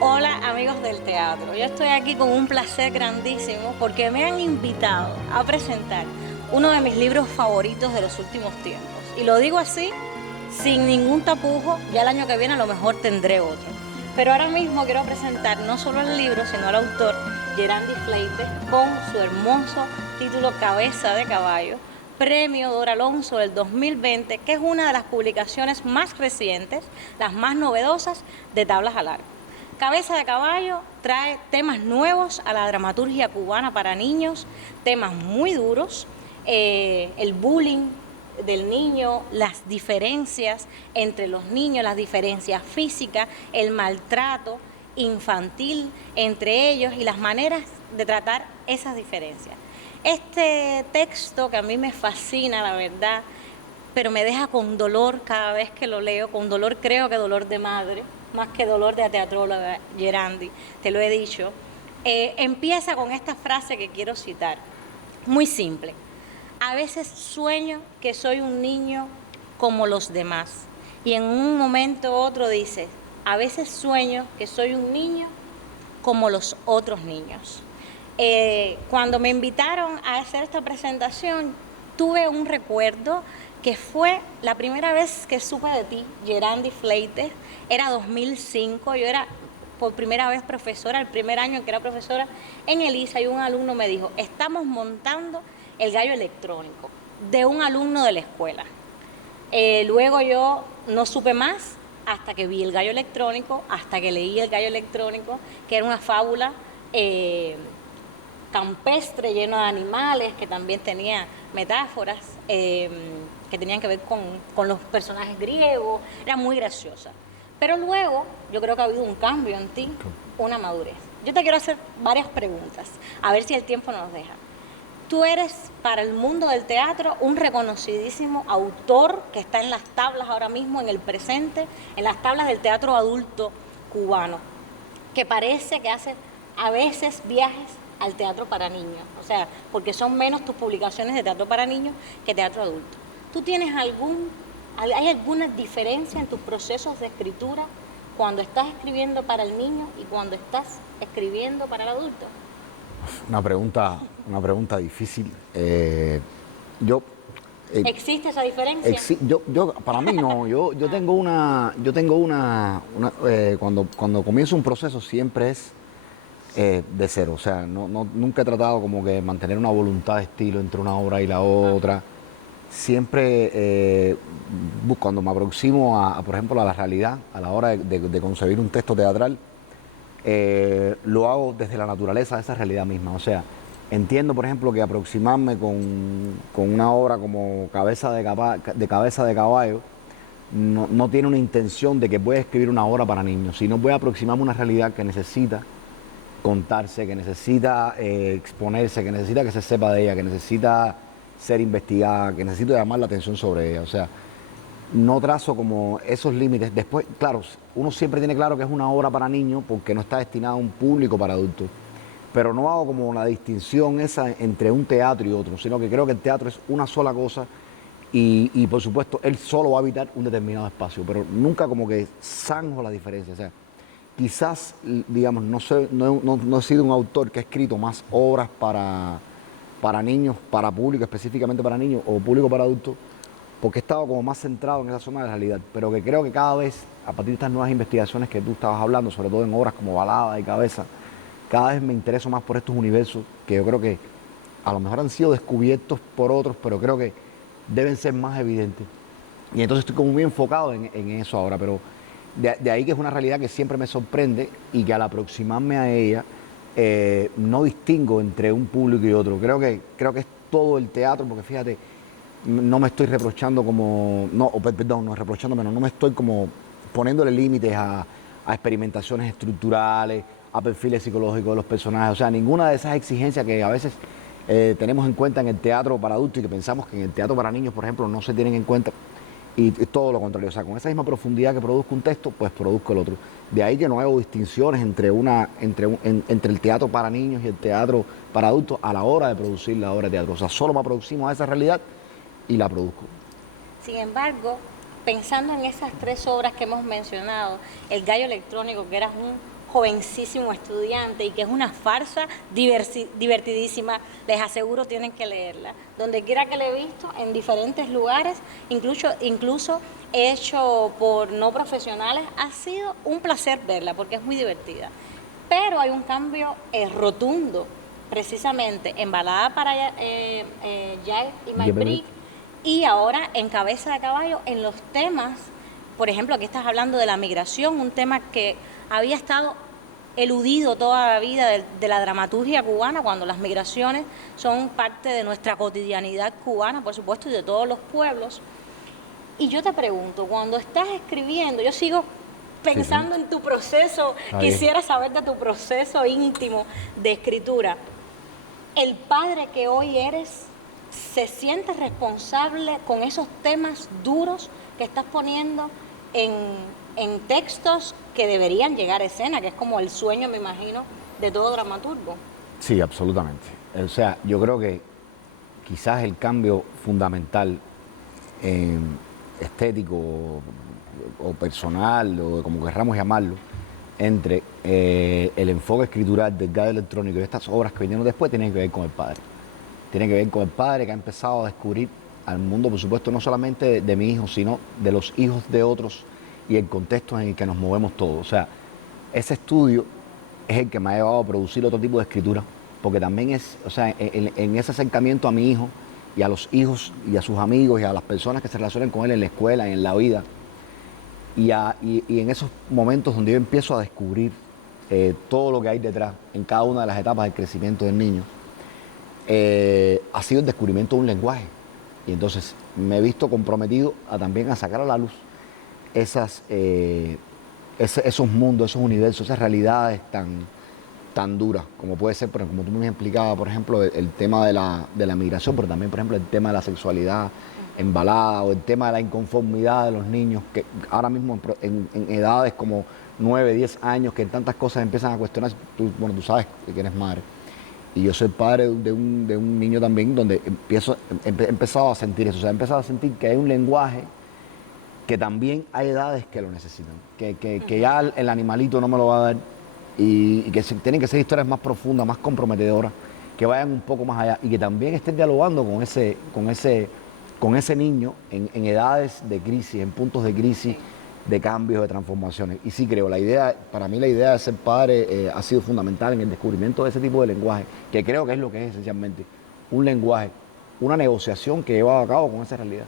Hola amigos del teatro, yo estoy aquí con un placer grandísimo porque me han invitado a presentar uno de mis libros favoritos de los últimos tiempos. Y lo digo así, sin ningún tapujo, ya el año que viene a lo mejor tendré otro. Pero ahora mismo quiero presentar no solo el libro, sino al autor, Gerandi Fleites, con su hermoso título Cabeza de Caballo, Premio Dora Alonso del 2020, que es una de las publicaciones más recientes, las más novedosas de Tablas al Arco. Cabeza de Caballo trae temas nuevos a la dramaturgia cubana para niños, temas muy duros, el bullying del niño, las diferencias entre los niños, las diferencias físicas, el maltrato infantil entre ellos y las maneras de tratar esas diferencias. Este texto que a mí me fascina, la verdad, pero me deja con dolor cada vez que lo leo, con dolor, creo que dolor de madre, más que dolor de teatróloga, Gerandi, te lo he dicho. Empieza con esta frase que quiero citar, muy simple. A veces sueño que soy un niño como los demás. Y en un momento u otro dice, a veces sueño que soy un niño como los otros niños. Cuando me invitaron a hacer esta presentación, tuve un recuerdo que fue la primera vez que supe de ti, Gerandi Fleites, era 2005, yo era por primera vez profesora, el primer año en que era profesora en Elisa, y un alumno me dijo, estamos montando el gallo electrónico de un alumno de la escuela. Luego yo no supe más hasta que vi el gallo electrónico, hasta que leí el gallo electrónico, que era una fábula campestre lleno de animales, que también tenía metáforas que tenían que ver con los personajes griegos, era muy graciosa. Pero luego yo creo que ha habido un cambio en ti, una madurez. Yo te quiero hacer varias preguntas, a ver si el tiempo nos deja. Tú eres para el mundo del teatro un reconocidísimo autor que está en las tablas ahora mismo, en el presente, en las tablas del teatro adulto cubano, que parece que hace a veces viajes al teatro para niños, o sea, porque son menos tus publicaciones de teatro para niños que teatro adulto. ¿Tú tienes hay alguna diferencia en tus procesos de escritura cuando estás escribiendo para el niño y cuando estás escribiendo para el adulto? Una pregunta difícil. Yo, ¿Existe esa diferencia? para mí no. Yo tengo cuando comienzo un proceso siempre es de cero. O sea, nunca he tratado como que mantener una voluntad de estilo entre una obra y la otra. Siempre cuando me aproximo por ejemplo, a la realidad, a la hora de concebir un texto teatral, lo hago desde la naturaleza de esa realidad misma. O sea, entiendo, por ejemplo, que aproximarme con una obra como Cabeza de Caballo no tiene una intención de que voy a escribir una obra para niños, sino voy a aproximarme a una realidad que necesita contarse, que necesita exponerse, que necesita que se sepa de ella, que necesita ser investigada, que necesito llamar la atención sobre ella. O sea, no trazo como esos límites. Después, claro, uno siempre tiene claro que es una obra para niños porque no está destinada a un público para adultos. Pero no hago como la distinción esa entre un teatro y otro, sino que creo que el teatro es una sola cosa y por supuesto, él solo va a habitar un determinado espacio, pero nunca como que zanjo la diferencia. O sea, quizás, digamos, no he sido un autor que ha escrito más obras para niños, para público, específicamente para niños o público para adultos, porque he estado como más centrado en esa zona de la realidad, pero que creo que cada vez, a partir de estas nuevas investigaciones que tú estabas hablando, sobre todo en obras como Balada y Cabeza, cada vez me intereso más por estos universos que yo creo que a lo mejor han sido descubiertos por otros, pero creo que deben ser más evidentes. Y entonces estoy como muy enfocado en eso ahora, pero de ahí que es una realidad que siempre me sorprende y que al aproximarme a ella no distingo entre un público y otro. Creo que es todo el teatro, porque fíjate, no me estoy reprochando no me estoy como poniéndole límites a experimentaciones estructurales, a perfiles psicológicos de los personajes, o sea, ninguna de esas exigencias que a veces tenemos en cuenta en el teatro para adultos y que pensamos que en el teatro para niños, por ejemplo, no se tienen en cuenta, y todo lo contrario, o sea, con esa misma profundidad que produzco un texto, pues produzco el otro. De ahí que no hago distinciones entre el teatro para niños y el teatro para adultos a la hora de producir la obra de teatro, o sea, solo me aproximo a esa realidad y la produzco. Sin embargo, pensando en esas 3 obras que hemos mencionado, El gallo electrónico, que eras un jovencísimo estudiante y que es una farsa divertidísima, les aseguro tienen que leerla. Donde quiera que la he visto, en diferentes lugares, incluso hecho por no profesionales, ha sido un placer verla porque es muy divertida. Pero hay un cambio rotundo, precisamente en Balada para Jack y Mike Brick, y ahora en Cabeza de Caballo, en los temas. Por ejemplo, aquí estás hablando de la migración, un tema que había estado eludido toda la vida de la dramaturgia cubana, cuando las migraciones son parte de nuestra cotidianidad cubana, por supuesto, y de todos los pueblos. Y yo te pregunto, cuando estás escribiendo, yo sigo pensando en tu proceso, quisiera saber de tu proceso íntimo de escritura. El padre que hoy eres, ¿se siente responsable con esos temas duros que estás poniendo en textos que deberían llegar a escena, que es como el sueño, me imagino, de todo dramaturgo? Sí, absolutamente. O sea, yo creo que quizás el cambio fundamental estético o personal, o como querramos llamarlo, entre el enfoque escritural del gallo electrónico y estas obras que vinieron después, tienen que ver con el padre. Tiene que ver con el padre que ha empezado a descubrir al mundo, por supuesto, no solamente de mi hijo, sino de los hijos de otros y el contexto en el que nos movemos todos. O sea, ese estudio es el que me ha llevado a producir otro tipo de escritura, porque también es, o sea, en ese acercamiento a mi hijo y a los hijos y a sus amigos y a las personas que se relacionan con él en la escuela y en la vida, y en esos momentos donde yo empiezo a descubrir todo lo que hay detrás en cada una de las etapas del crecimiento del niño, ha sido el descubrimiento de un lenguaje. Y entonces me he visto comprometido también a sacar a la luz esos mundos, esos universos, esas realidades tan duras, como puede ser, como tú me explicabas, por ejemplo, el tema de la migración, pero también, por ejemplo, el tema de la sexualidad en Balada, o el tema de la inconformidad de los niños, que ahora mismo en edades como 9, 10 años, que tantas cosas empiezan a cuestionar. Tú sabes que eres madre. Y yo soy padre de un niño también, donde he empezado a sentir eso. O sea, he empezado a sentir que hay un lenguaje que también hay edades que lo necesitan. Que ya el animalito no me lo va a dar. Y que tienen que ser historias más profundas, más comprometedoras, que vayan un poco más allá. Y que también estén dialogando con ese niño en edades de crisis, en puntos de crisis, de cambios, de transformaciones. Y sí creo, para mí la idea de ser padre ha sido fundamental en el descubrimiento de ese tipo de lenguaje, que creo que es lo que es esencialmente, un lenguaje, una negociación que he llevado a cabo con esa realidad.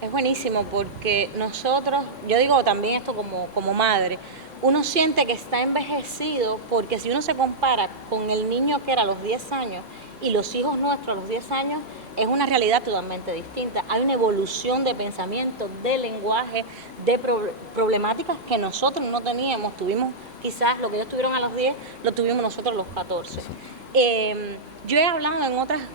Es buenísimo porque nosotros, yo digo también esto como madre, uno siente que está envejecido porque si uno se compara con el niño que era a los 10 años y los hijos nuestros a los 10 años, es una realidad totalmente distinta. Hay una evolución de pensamiento, de lenguaje, de problemáticas que nosotros no teníamos. Tuvimos quizás lo que ellos tuvieron a los 10, lo tuvimos nosotros a los 14. Yo he hablado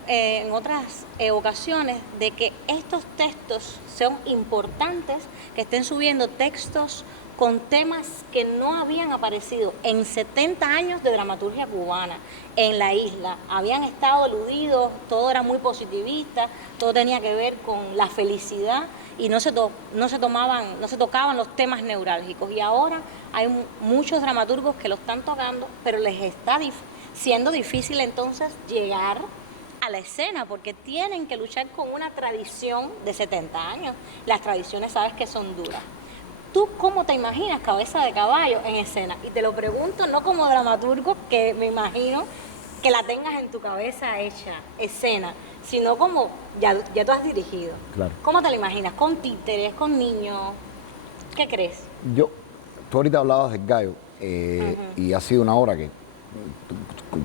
en otras ocasiones de que estos textos son importantes, que estén subiendo textos con temas que no habían aparecido en 70 años de dramaturgia cubana en la isla. Habían estado eludidos, todo era muy positivista, todo tenía que ver con la felicidad y no se tocaban los temas neurálgicos. Y ahora hay muchos dramaturgos que lo están tocando, pero les está siendo difícil entonces llegar a la escena, porque tienen que luchar con una tradición de 70 años. Las tradiciones, sabes que son duras. ¿Tú cómo te imaginas Cabeza de Caballo en escena? Y te lo pregunto no como dramaturgo, que me imagino que la tengas en tu cabeza hecha, escena, sino como ya tú has dirigido. Claro. ¿Cómo te la imaginas? ¿Con títeres, con niños? ¿Qué crees? Tú ahorita hablabas del gallo, y ha sido una obra que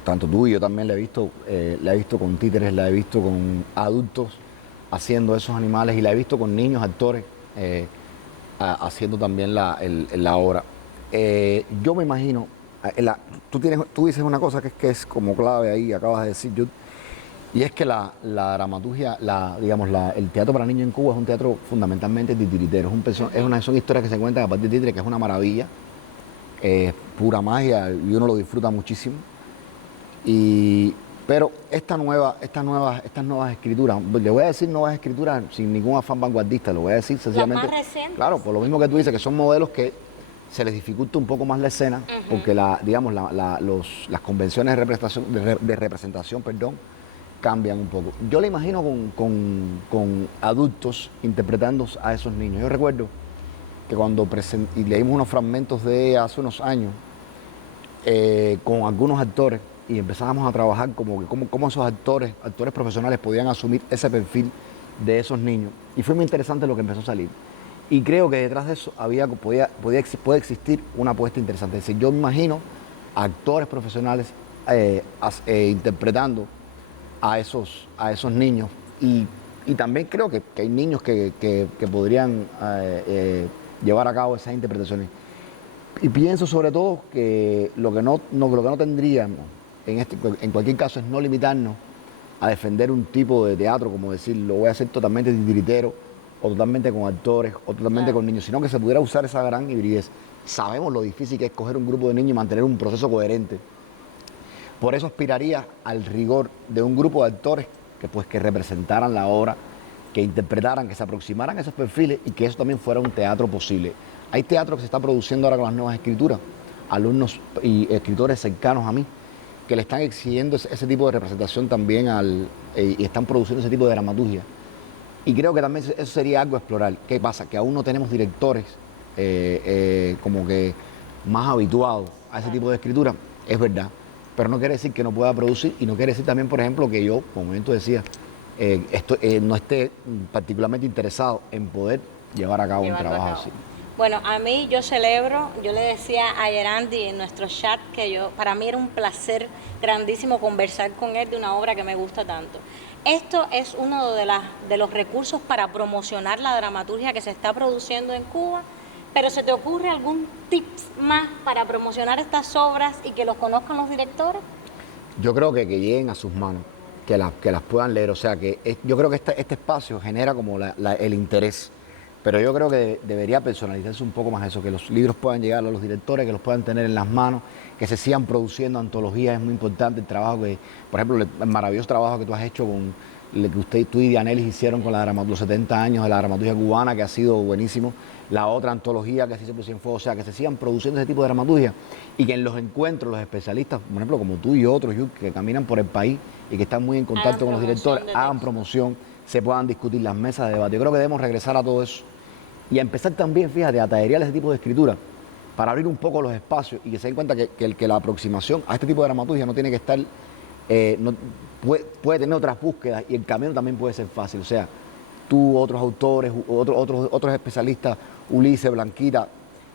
tanto tú y yo también la he visto con títeres, la he visto con adultos haciendo esos animales y la he visto con niños actores haciendo también la obra. Yo me imagino, tú dices una cosa que es como clave ahí, acabas de decir, y es que la dramaturgia, el teatro para niños en Cuba es un teatro fundamentalmente titiritero, son historias que se cuentan a partir de títeres, que es una maravilla, pura magia, y uno lo disfruta muchísimo. Y Pero estas nuevas escrituras, le voy a decir nuevas escrituras sin ningún afán vanguardista, lo voy a decir sencillamente. Las más recientes. Claro, por lo mismo que tú dices, que son modelos que se les dificulta un poco más la escena, porque las convenciones de representación, perdón, cambian un poco. Yo le imagino con adultos interpretando a esos niños. Yo recuerdo que cuando y leímos unos fragmentos de hace unos años con algunos actores y empezábamos a trabajar como esos actores profesionales podían asumir ese perfil de esos niños. Y fue muy interesante lo que empezó a salir. Y creo que detrás de eso puede existir una apuesta interesante. Es decir, yo me imagino actores profesionales interpretando a esos niños. Y también creo que hay niños que podrían llevar a cabo esas interpretaciones. Y pienso sobre todo que lo que no tendríamos en cualquier caso es no limitarnos a defender un tipo de teatro, como decir, lo voy a hacer totalmente titiritero, o totalmente con actores, o totalmente con niños, sino que se pudiera usar esa gran hibridez. Sabemos lo difícil que es coger un grupo de niños y mantener un proceso coherente. Por eso aspiraría al rigor de un grupo de actores que representaran la obra, que interpretaran, que se aproximaran a esos perfiles y que eso también fuera un teatro posible. Hay teatro que se está produciendo ahora con las nuevas escrituras, alumnos y escritores cercanos a mí, que le están exigiendo ese tipo de representación también y están produciendo ese tipo de dramaturgia. Y creo que también eso sería algo a explorar. ¿Qué pasa? Que aún no tenemos directores como que más habituados a ese tipo de escritura, es verdad. Pero no quiere decir que no pueda producir y no quiere decir también, por ejemplo, que yo, como tú decías, no esté particularmente interesado en poder llevar a cabo un trabajo así. Bueno, a mí yo le decía a Yerandi en nuestro chat que para mí era un placer grandísimo conversar con él de una obra que me gusta tanto. Esto es uno de los recursos para promocionar la dramaturgia que se está produciendo en Cuba, pero ¿se te ocurre algún tips más para promocionar estas obras y que los conozcan los directores? Yo creo que lleguen a sus manos, que las puedan leer, o sea, yo creo que este espacio genera como el interés. Pero yo creo que debería personalizarse un poco más eso, que los libros puedan llegar a los directores, que los puedan tener en las manos, que se sigan produciendo antologías. Es muy importante el trabajo por ejemplo, el maravilloso trabajo que tú has hecho tú y Dianelis hicieron con los 70 años de la dramaturgia cubana, que ha sido buenísimo. La otra antología que así se puso en fuego, o sea, que se sigan produciendo ese tipo de dramaturgia y que en los encuentros los especialistas, por ejemplo, como tú y otros, que caminan por el país y que están muy en contacto con los directores, hagan promoción, se puedan discutir las mesas de debate. Yo creo que debemos regresar a todo eso y a empezar también, fíjate, a tallerear ese tipo de escritura para abrir un poco los espacios y que se den cuenta que la aproximación a este tipo de dramaturgia no tiene que estar, puede tener otras búsquedas y el camino también puede ser fácil. O sea, tú, otros autores, otros especialistas, Ulises, Blanquita,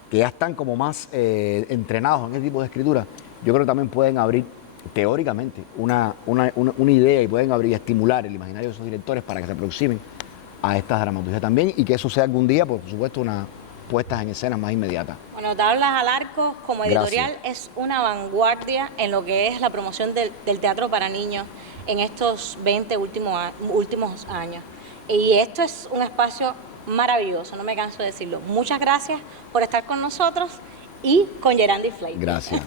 que ya están como más entrenados en ese tipo de escritura, yo creo que también pueden abrir teóricamente una idea y pueden abrir y estimular el imaginario de esos directores para que se aproximen a estas dramaturgias también y que eso sea algún día, por supuesto, una puestas en escena más inmediata. Bueno, Tablas al Arco como editorial es una vanguardia en lo que es la promoción del teatro para niños en estos 20 últimos años. Y esto es un espacio maravilloso, no me canso de decirlo. Muchas gracias por estar con nosotros y con Yerandi Flight. Gracias.